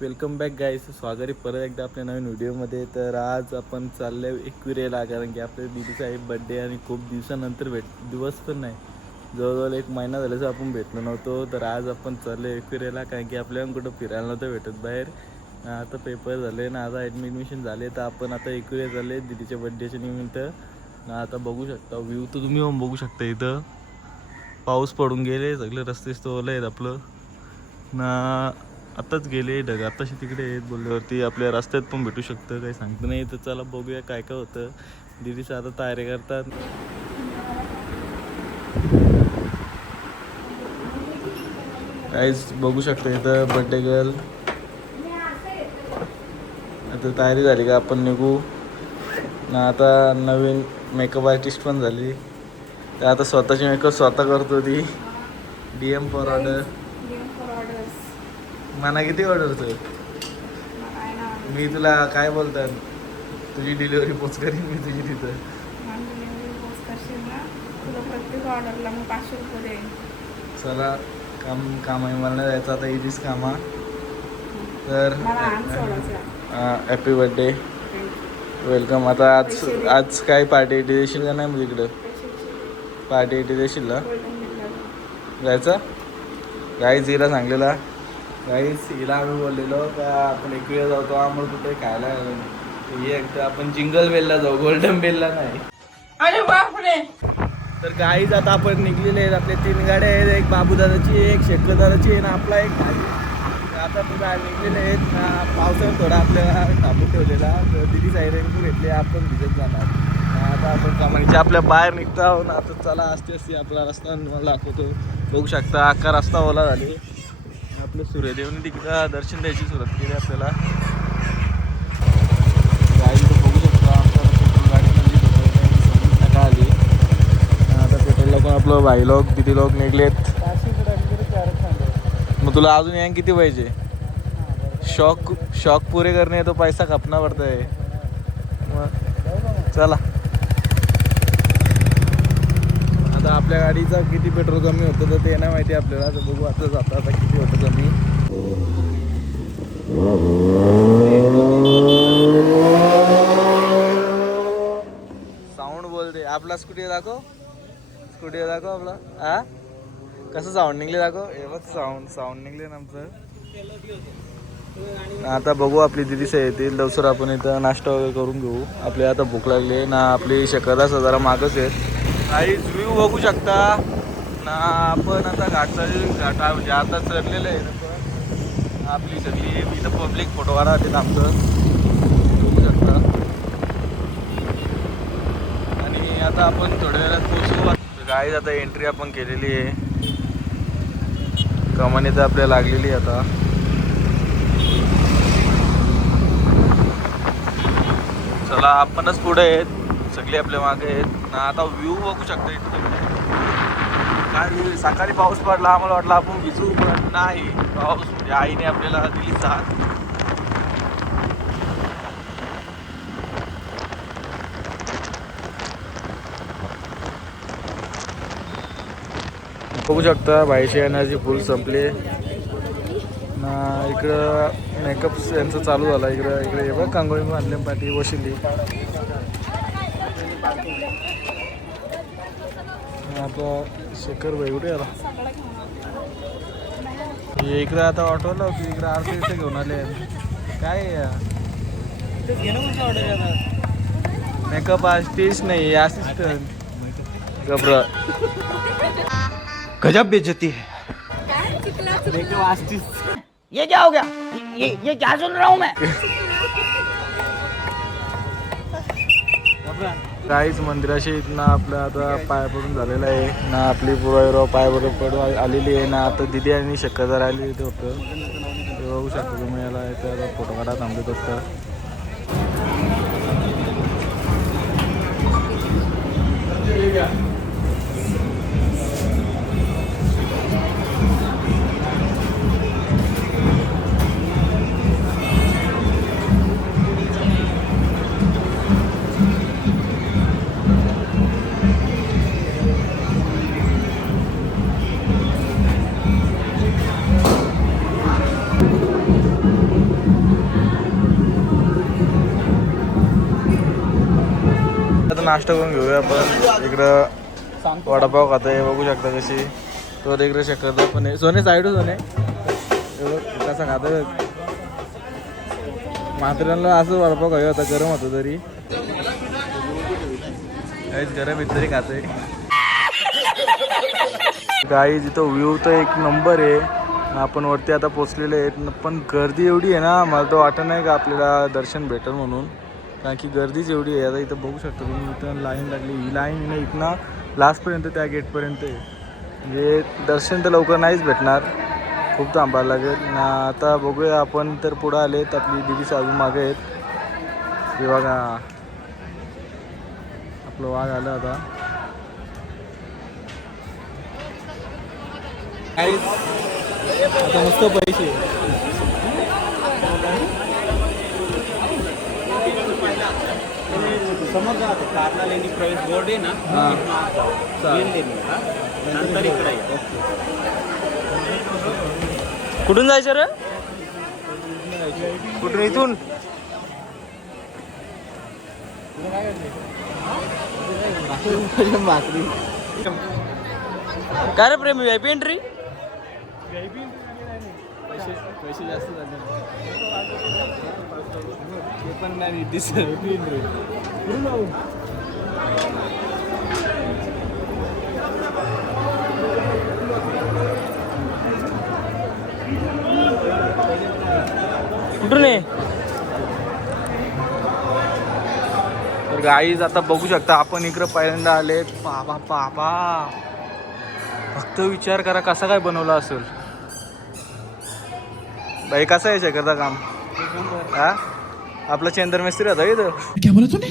Welcome back गाईस, स्वागत आहे परत एकदा आपल्या नवीन व्हिडिओमध्ये. तर आज आपण चाललो एकविरेला, कारण की आपल्या दीदीचा आहे बड्डे आणि खूप दिवसानंतर दिवस पण नाही, जवळजवळ एक महिना झाल्याचं आपण भेटलो नव्हतो. तर आज आपण चाललो एकविरेला, कारण की आपल्याला कुठं फिरायला नव्हतं भेटत बाहेर. आता पेपर झाले ना, आता ॲडमिशन झाले, तर आपण आता एकविरे चालले दीदीच्या बड्डेच्या निमित्त ना. आता बघू शकता व्ह्यू, तर तुम्ही पण बघू शकता. इथं पाऊस पडून गेले, सगळे रस्ते ओले आहेत आपलं ना. आताच गेले ढग, आताशी तिकडे आहेत बोलल्यावरती आपल्या रस्त्यात पण भेटू शकतं, काही सांगतं नाही. तर चला बघूया काय काय होतं. दीदीचं आता तयारी करतात. काहीच बघू शकता इथं बड्डे गर्ल. आता तयारी झाली का आपण निघू ना. आता नवीन मेकअप आर्टिस्ट पण झाली, तर आता स्वतःची मेकअप स्वतः करतो ती. DM for order. मना किती ऑर्डरचं मी तुला काय बोलतात, तुझी डिलिव्हरी पोच करीन मी तुझी तिथं. प्रत्येक ऑर्डरला मग 500 रुपये देईन. चला काम आहे, मला नाही जायचं आता. इथेच कामा. तर हॅपी बर्थडे, वेलकम. आता आज काय पार्टी देशील का नाही? मग इकडं पार्टी देशील ना, जायचं. गाईज हिला सांगलेला, गाईज हिला आम्ही बोललेलो का आपण एकवेळा जातो, आम्हाला कुठे खायला हे एकदा आपण जिंगल बेलला जाऊ, गोल्डन बेलला नाही. अरे बापरे. तर गाईज आता आपण निघलेले आहेत. आपल्या 3 गाड्या आहेत, एक बाबूदादाची, एक शेखरदादाची आहे ना आपला एक गाडी. आता तुम्ही निघलेले आहेत ना. पावसाळ्यात थोडा आपल्याला थांबून ठेवलेला, दिदी सायरेन घेतले, आपण भिजत जाणार. आता आपण कमानीच्या आपल्या बाहेर निघतो आहोत. आता चला असते असते आपला रस्ता मला दाखवतो. बघू शकता अख्खा रस्ता ओला झाले. आपलं सूर्यदेवने तिकडं दर्शन द्यायची सुरुवात केली आपल्याला. गाडी तर बघू शकता, आमच्या पेट्रोल गाडी सर्विस नका आली. आता पेट्रोलला पण आपलं भाई लोक किती लोक निघलेत. मग तुला अजून या किती पाहिजे? शॉक पुरे करणे तो पैसा खपना पडता है. मग चला, आता आपल्या गाडीचा किती पेट्रोल कमी होतं तर ते नाही माहिती आपल्याला. तर बघू आता जाता आता किती होतं कमी. साऊंड बोलते आपला. स्कूटी दाखव आपला. हा कसं साऊंड निघले दाखव. हे बघ साऊंड निघले ना आमचं. आता बघू आपली दिदी येतील लवकर, आपण इथं नाश्ता वगैरे करून घेऊ. आपल्या आता भूक लागली ना. आपली शकरदास जरा मागच आहेत. काहीच व्ह्यू बघू शकता ना. आपण आता घाटा म्हणजे आता चढलेलं आहे. पण आपली सगळी इथं पब्लिक फोटो काढायचे आमचं बघू शकता. आणि आता आपण थोड्या वेळात पोहोचू. गाईज आता एंट्री आपण केलेली आहे. कमानी तर आपल्याला लागलेली आता. चला आपणच पुढे आहेत, सगळे आपल्या मागे आहेत ना. आता व्ह्यू बघू शकता इथं. काय सकाळी पाऊस पडला, आम्हाला वाटलं आपण भिजू, पण नाही. पाऊस म्हणजे आईने आपल्याला दिली साथ. बघू शकता बाईची एनर्जी फुल संपली ना. इकडं मेकअप यांचं चालू झाला. इकडे बघ कांगोळी बांधली पाठी वशिली. आता शेखर भाई कुठे आला? इकडे आता ऑटोला होती, इकडे आरती इथे घेऊन आले. काय मेकअप आर्टिस्ट नहीं, असिस्टेंट. घबरा गजब बेइज्जती है. Makeup artist. ये क्या हो गया? ये क्या सुन रहा हूँ मैं? काहीच मंदिराशी इथनं आपलं आता पाय पडून झालेला आहे ना. आपली पुराईराव पाय पडून आलेली आहे ना. आता दिदी आणि शक्करदार आलेली इथे होतं, ते बघू शकतो तुम्ही. याला इथं फोटो काढा थांबत असतं. नाश्ता करून घेऊया आपण. इकडं वडापाव खातोय बघू शकता कशी. तो इकडे शक्करदा पण आहे. सोने साईड सोने कसा खातोय म्हाताऱ्यांना असं वडापाव खाऊ होता. गरम होतं तरी काहीच गरम इतरी खातोय. गाई जिथं व्ह्यू तर एक नंबर आहे. आपण वरती आता पोचलेले आहेत पण गर्दी एवढी आहे ना मला तर वाटत नाही का आपल्याला दर्शन भेटेल म्हणून. कारण की गर्दीच एवढी आहे. आता इथं बघू शकता तुम्ही इथं लाईन लागली. ही लाईन ना इथनं लास्टपर्यंत त्या गेटपर्यंत आहे. म्हणजे दर्शन तर लवकर नाहीच भेटणार. खूप थांबायला लागेल ना. आता बघूया आपण तर पुढं आलेत. आपली दिदी अजून मागे आहेत. हे बघा आपलं वाघ आलं आता. आता मस्त पैसे समोर कारला लेणी प्रवेश बोर्ड आहे ना. नंतर इकडे कुठून जायचं रे? कुठून? इथून काय रे प्रेमी व्हीआयपी एंट्री? पैसे जास्त झाले ते पण नाही कुठून आहे? तर गाईज आता बघू शकता आपण इकडं पहिल्यांदा आले. बाबा बाबा फक्त विचार करा कसा काय बनवला असेल. बाई कसं आहे शेखरदा काम? हा आपला चेंदर मिस्त्री होता इथं. क्या बोला तूने?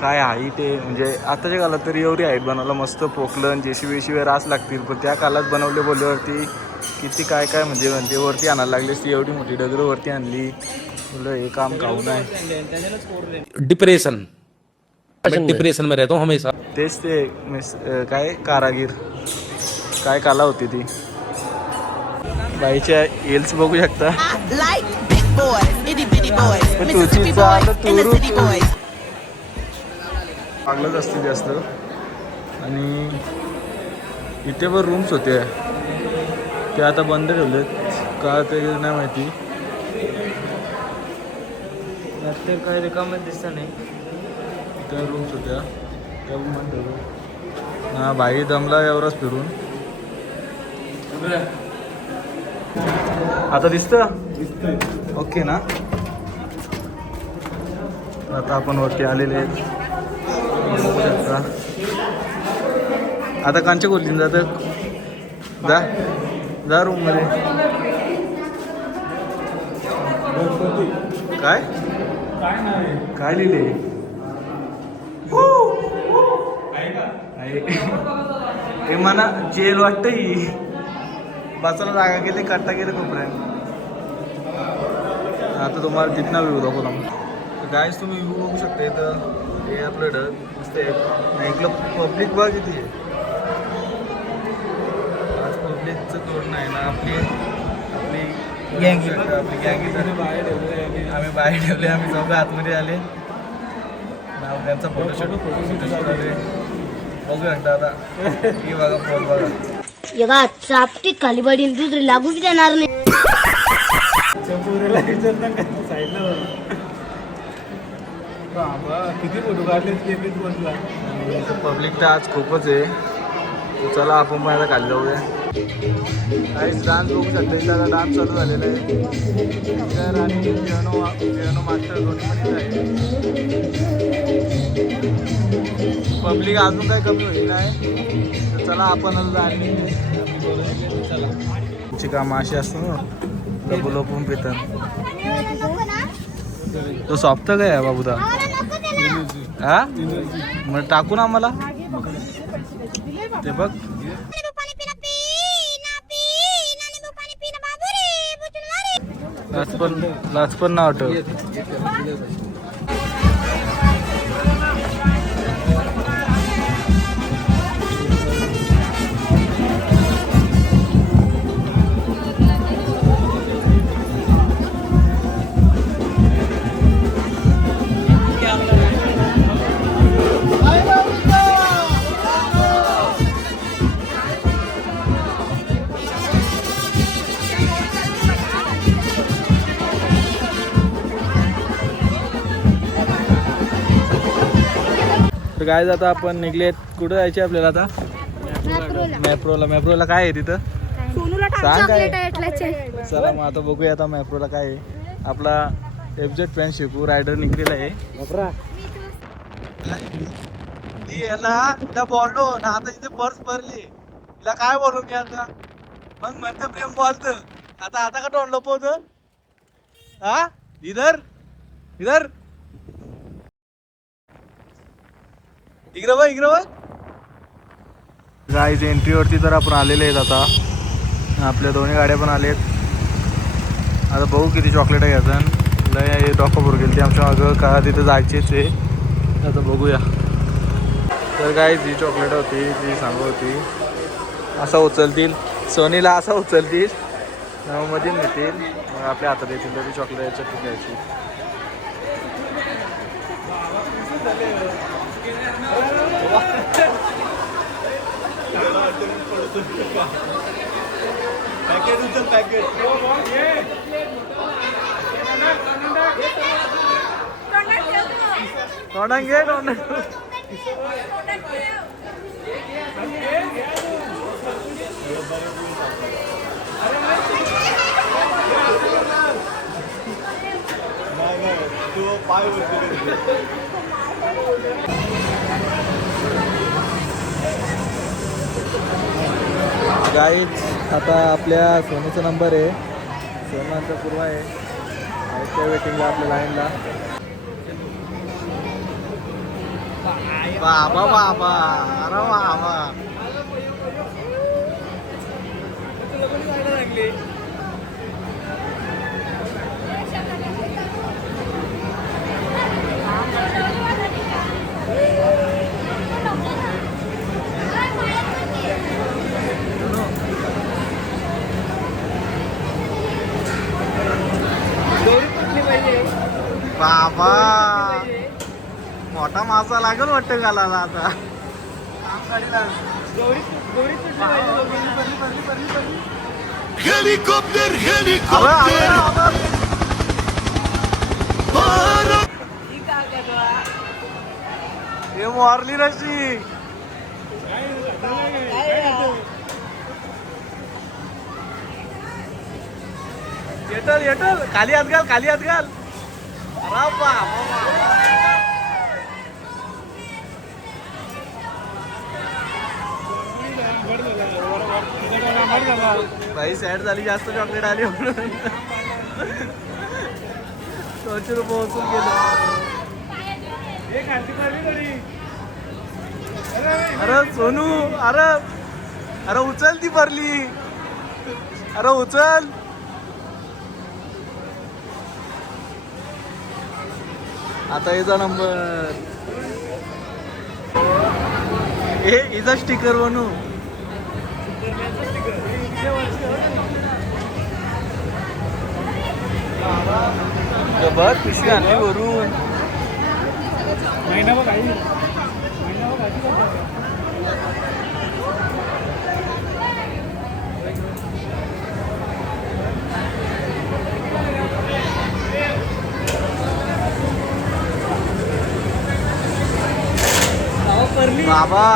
काय आहे ते म्हणजे आताच्या काळात तरी एवढी हाईट बनवलं मस्त. पोकलन जेसीबी रास लागतील पण त्या काळात बनवले बोलल्यावरती किती काय काय म्हणजे वरती आणायला लागली. ती एवढी मोठी डगरं वरती आणली. बोललं हे काम खाऊ नाही. डिप्रेशन डिप्रेशन में रहता हूँ हमेशा. तेच ते काय कारागीर काय काला होती ती. बाईच्या हेल्स बघू शकता. Like big boys, itty bitty boys, Mississippi boys, and the city boys. लागलंच असते जास्त. आणि इथे पण रूम्स होते ते आता बंद ठेवलेत का ते नाही माहिती. तर काही रिकामच दिसत नाही. इथे रूम्स होत्या त्या पण बंद ठेवलं. हा भाई दमला एवढाच फिरून. आता दिसतं ओके ना. आता आपण वरती आलेले आहेत. बघू शकता. आता कांच्या खोलीन जातं जा जा रूम मध्ये. काय काय लिहिले हे मला जेल वाटतं. ही बसायला जागा गेली कट्टा गेले तोपर्यंत. आता तुम्हाला तिथनं व्ह्यू दाखवतो मग. गाईज तुम्ही व्ह्यू बघू शकता. इथं हे आपलं ढग मस्त आहे. इकडं पब्लिक बघ किती आहे. आज पब्लिकचं तोड नाही ना. आपली गँग आपली गँग आम्ही बाहेर ठेवले. आम्ही चौघं आतमध्ये आले. नाव त्यांचा फोटोशूट आले. बघू शकता आता. ही बघा फोन बघा. एका चापटीत खाली पडीन दुसरी लागू बी देणार नाही. किती फोटो काढले पब्लिक तर आज खूपच आहे. चला आपण पण आता खाली जाऊया. काहीच डान्स बघू शकता. इथं डान्स चालू झालेला आहे. सिंगर आणि पियानो मास्टर दोन्ही पण आहे. पब्लिक अजून काही कमी होईल नाही. तर चला आपण आणि चला. तुमची कामं अशी असतो ना लपू लपून पितात. तो सॉफ्ट काय आहे बाबूदा? हा मग टाकू ना आम्हाला ते बघ. लाच पण ना वाटत. तर काय आता आपण निघलेत. कुठं जायचे आपल्याला आता? मॅप्रोला काय आहे तिथं? सांग काय? चला मग आता बघूया आता मॅप्रोला काय आहे. आपला FZ फॅन शिकू रायडर निघलेला आहे. बोललो ना आता इथे पर्स भरली. तिला काय बोलू मी आता? मग म्हणतं प्रेम बोलत. आता का तोंड लपवत? हा इधर इधर इकडं बघ गाईज एंट्रीवरती तर आपण आलेले आहेत. आता आपल्या दोन्ही गाड्या पण आलेत. आता बघू किती चॉकलेट घ्यायचं. लय डॉक्टर गेली ती आमच्या मागं का तिथे जायचीच आहे. आता बघूया. तर गाईज ही चॉकलेट होती ती सांगू होती असं उचलतील सोनीला असं उचलतील मध्ये नेतील मग आपल्या हातात येतील तरी चॉकलेट याच्यात घ्यायची. गाईज आता आपल्या सोनूचा नंबर आहे. सोनू आमचा पूर्व आहे त्या वेटिंगला आपल्या लाईनला. बाबा अरे बाबा बाबा मोठा मासा लागेल वाटतं घालायला आता. हेलिकॉप्टर हे मारली रशी. येटल खाली हात घाल. अरे बाबा भाई सॅड झाली जास्त चॉकलेट आली म्हणून 100 रुपये वसूल केलं. अरे सोनू अरे उचल ती भरली. अरे उचल. आता याचा नंबर हिचा स्टिकर बनू. बघ पिशवी आणली वरून. बाबा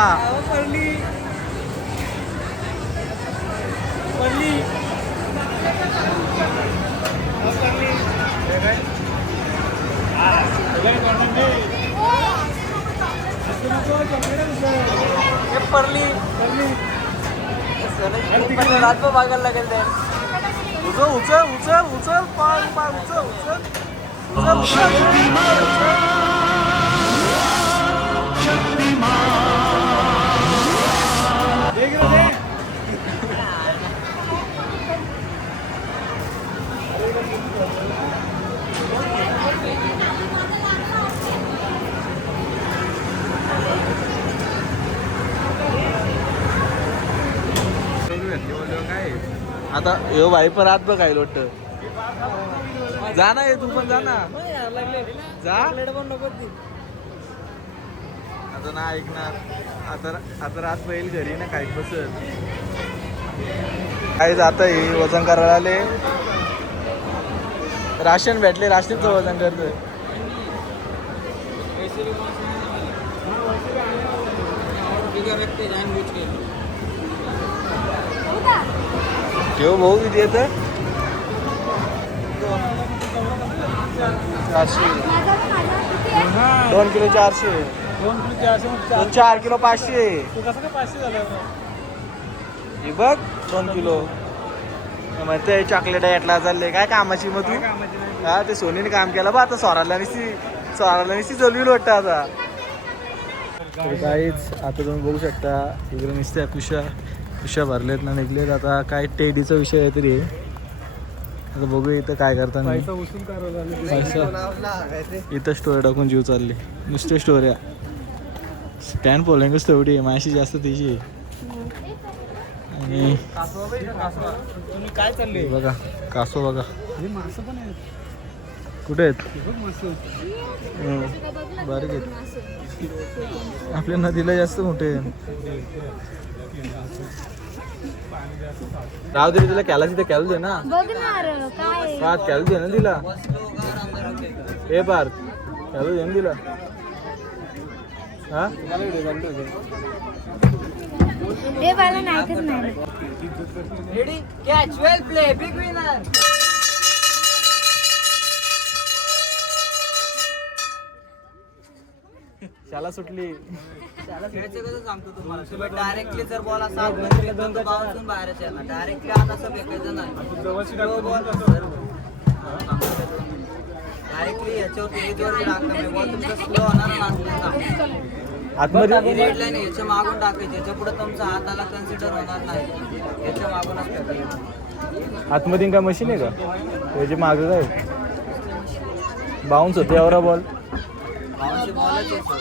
रातभर बघायला लागेल ते. उचल पाय उचल. आता यो भाई पण आत बघ काय लोट. जा ना तू पण जा ना. जा आता ना ऐकणार. आता रात पहिल घरी ना काही बसत काही जात वजन करायला आले. राशन भेटले राशनचं वजन करतोय. ठेव भाऊ किती येतं 400 2 किलो 400 4 किलो 500 हे बघ 2 किलो मग ते चॉकलेट यातला चालले काय कामाची मग तू हा ते सोनीने काम केलं बा आता स्वराला निस्ती जलवील वाटतं आता तर काहीच आता तुम्ही बघू शकता इकडे नुसत्या कुशा भरलेत ना निघलेत आता काय टेडीचा विषय आहे तरी आता बघूया इथं काय करताना इथं स्टोरी टाकून जीव चालले नुसते स्टोऱ्या स्टँड पोलिंगच तेवढी आहे माझी जास्त तिची आहे आणि काय चाललंय बघा कासव बघा कुठे आहेत बारीक आहेत आपल्या नदीला जास्त मोठे राव दे तिला कॅला तिथे कॅल दे ना का कॅल दे ना तिला हे पार कॅल दे ना तिला हा रेडी कॅच वेल प्ले बिग विनर शाला सुटली त्याला खेळायचं कसं सांगतो तुम्हाला तुम्ही डायरेक्टली जर बॉल असा बाउन्सून बाहेरच येणार डायरेक्टली आता असं फेकायचं नाही डायरेक्टली याच्यावरती एजवरती टाकणार बॉल तुमचा स्लो होणार ना आतमध्ये रेड लाईन याच्या मागून टाकायची याच्या पुढे तुमचा हाताला कन्सिडर होणार नाही याच्या मागूनच फेकायचं आतमध्ये काय मशीन आहे का त्याची मागं काय बाउन्स होते एवढा बॉल बाउन्सची बॉलच येतो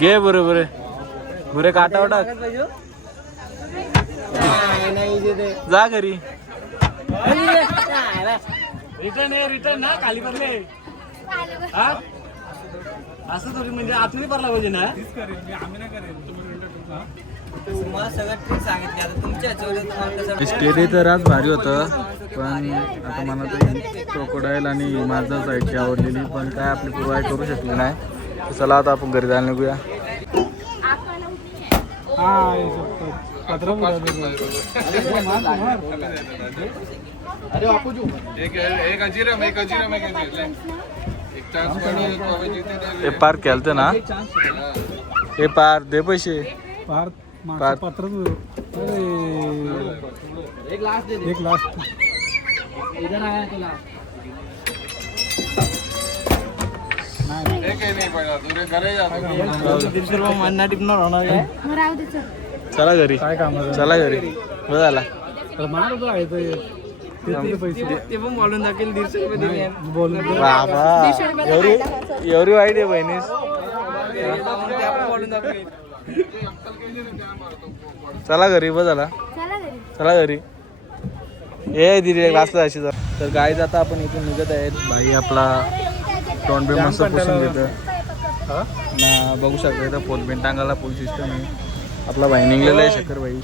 घे बरोबर बुरे काटा टाक जा घरी रिटर्न ना खाली पडले असं थोडी म्हणजे आतमध्ये पडला पाहिजे ना तुम्हाला सगळं ट्रिक सांगितली आता तुमच्या याच्यावर तुम्हाला कसं स्टेडी तर आज भारी होतं पण आता मला तर क्रोकोडाईल आणि माझा साईडची आवडलेली पण काय आपली प्रोव्हाइड करू शकली नाही तर चला आता आपण घरी जायला निघूया हे पार केलतं ना हे पार दे पैसे पार एक लास्ट इधर आया तुला मन्ना टिपणार होणार काय चला घरी चला घरी बरं झाला ते पण बोलून दाखवेल 150 रुपये दिले बाबा एवढी वाईट आहे बहिणीस बोलून दाखवेल चला घरी बरं झाला चला घरी ये दिदी क्लासला अशी जा तर गाईज आता आपण इथून निघत आहेत भाई आपला तोंड बी मस्त पुसून घेतं ना बघू शकता इथं पोलबेन टांगाला फुल सिस्टम आहे आपला भाई निघलेला आहे शकर भाई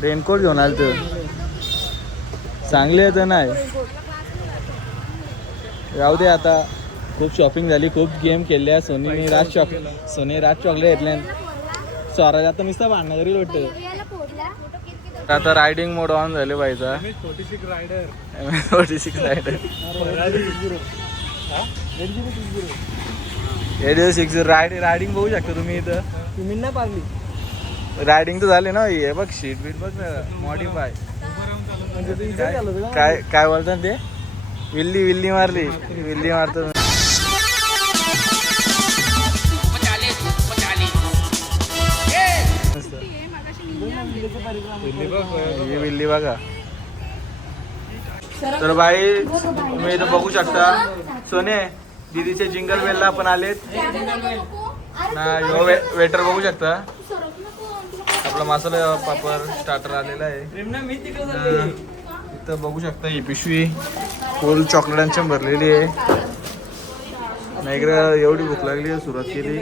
रेनकोट घेऊन आलं तर चांगले आहे तर नाही राहू दे आता खूप शॉपिंग झाली खूप गेम केल्या सोनीने राज चॉकलेट घेतल्या स्वराज आता नुसता भांडणं करील वाटतं आता रायडिंग मोड ऑन झाले पाहिजे 46 रायडर रायडिंग बघू शकता तुम्ही इथं तुम्ही ना पागली रायडिंग तर झाले ना हे बघ शीट बीट बघ ना मॉडिफाय काय बोलतात ते विल्ली मारली विल्ली मारतो विल्ली बघा तर भाई तुम्ही इथं बघू शकता सोने दीदीचे जिंगल बेलला आपण आलेत ना वेटर बघू शकता आपला मसाला पापड स्टार्टर आलेला आहे इथं बघू शकता ही पिशवी फुल चॉकलेटांच्या भरलेली आहे ना इकडं एवढी भूक लागली आहे सुरुवात केली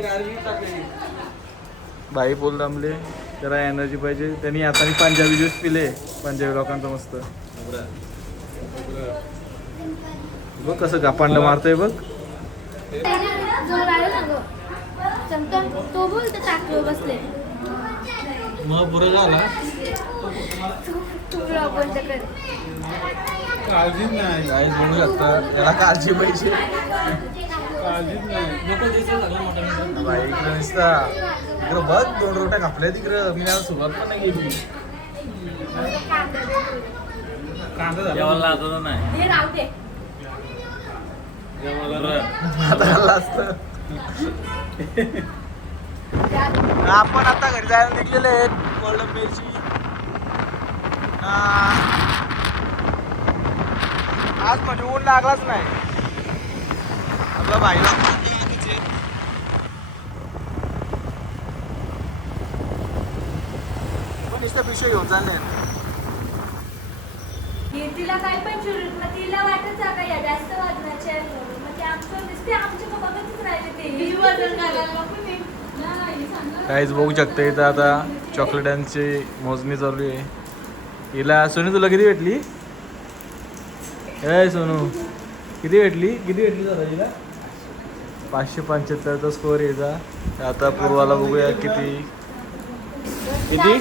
भाई फुल दमले त्याला एनर्जी पाहिजे त्यांनी आता पंजाबी ज्यूस पिले पंजाबी लोकांचं मस्त बघ कसं गापांड मारतोय बघ. तो बोल तर टाकलो बसले मग पुरं झाला. काळजीच नाही काहीच म्हणू शकता त्याला काळजी पाहिजे. काळजीच नाही बाई इकडं नुसता इकडं बघ 2 रोट्या कापल्या तिकडं. मी त्याला सुरुवात पण नाही केली. कांदा झाला नाही झाला असतं. आपण आता घरी जायला निघलेले आहेत. गोल्डन मिरची आज म्हणजे ऊन लागलाच नाही. आपला भाईला पण नुसतं पिशवी घेऊन चालले. तिला काय पण चिरून मग तिला वाटत का या जास्त वाजवायचे आहे म्हणून. मग ते आमचं दिसते आमच्या बघतच राहिले ते वजन घालायला काहीच बघू शकता. इथं आता चॉकलेटांची मोजणी चालू आहे. हिला सोनू तुला किती भेटली? ए सोनू किती भेटली दादा हिला? 575चा स्कोअर यायचा. आता पूर्वाला बघूया किती किती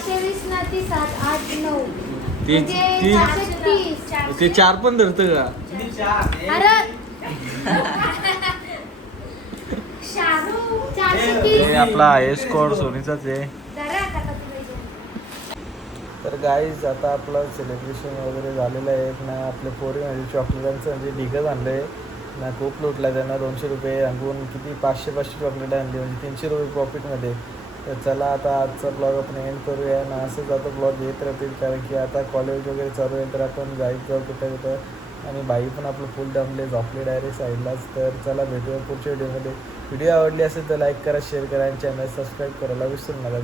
ते 4 पण धरतं का? हे आपला आहे स्कोअर सोनीचाच आहे. तर गाईज आता आपलं सेलिब्रेशन वगैरे झालेलं आहे ना. आपल्या पोरीमध्ये चॉकलेटांचं म्हणजे ढिगच आणलं आहे ना. खूप लुटला त्यांना. 200 रुपये आणून किती 500 चॉकलेट आणली म्हणजे 300 रुपये प्रॉफिटमध्ये. तर चला आता आजचा ब्लॉग आपण एंड करूया ना. असंच आता ब्लॉग येत राहतील कारण की आता कॉलेज वगैरे चालू आहे. तर आपण जायचं जाऊ कुठं आणि बाई पण आपलं फुल दमले झोपले डायरेक्ट साईडलाच. तर चला भेटूया पुढच्या व्हिडिओमध्ये. व्हिडिओ आवडली असेल तर लाईक करा, शेअर करा आणि चॅनल सबस्क्राईब करायला विसरू नका.